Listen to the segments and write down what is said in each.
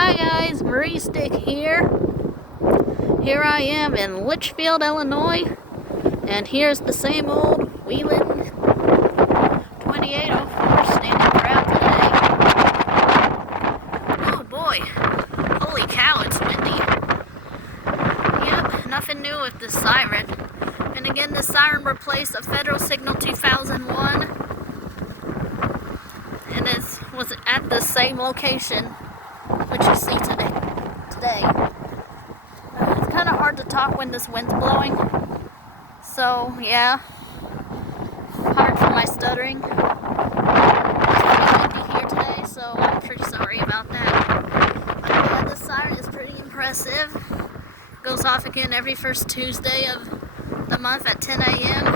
Hi guys, Marie Stick here. Here I am in Litchfield, Illinois, and here's the same old Whelen 2804 standing proud today. Oh boy, holy cow, it's windy. Yep, nothing new with this siren. And again, this siren replaced a Federal Signal 2001, and it was at the same location which you see today. It's kind of hard to talk when this wind's blowing, so yeah, hard for my stuttering. It's pretty windy here today, so I'm pretty sorry about that. But yeah, this siren is pretty impressive. Goes off again every first Tuesday of the month at 10 a.m.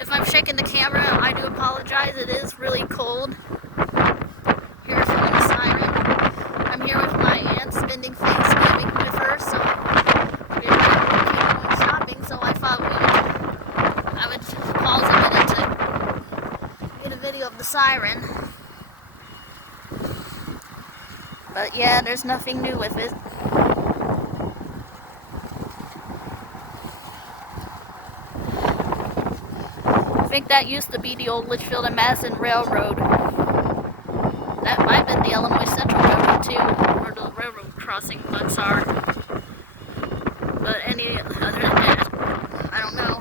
If I'm shaking the camera, I do apologize. It is really cold. Here for the siren. I'm here with my aunt, spending Thanksgiving with her, so we were going shopping, so I thought I would pause a minute to get a video of the siren. But yeah, there's nothing new with it. I think that used to be the old Litchfield and Madison Railroad. That might have been the Illinois Central Railroad too, where the railroad crossing butts are. But any other than that, I don't know.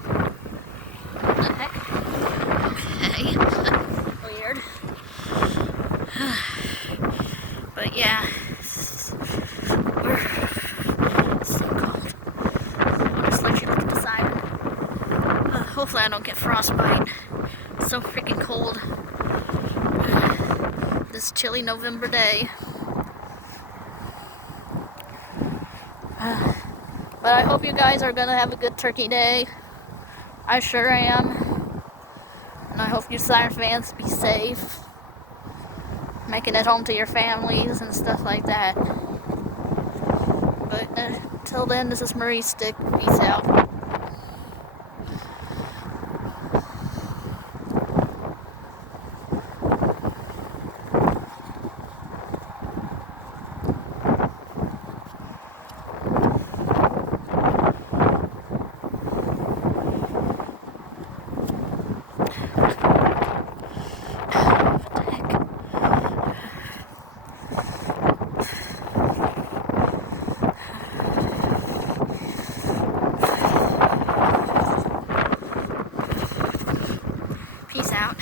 What the heck? Okay. Weird. But yeah. It's so cold. I'll just let you look at the siren. Hopefully I don't get frostbite. It's so freaking cold. This chilly November day. But I hope you guys are gonna have a good turkey day. I sure am. And I hope you siren fans be safe, making it home to your families and stuff like that. But till then, this is Marie Stick. Peace out. Peace out.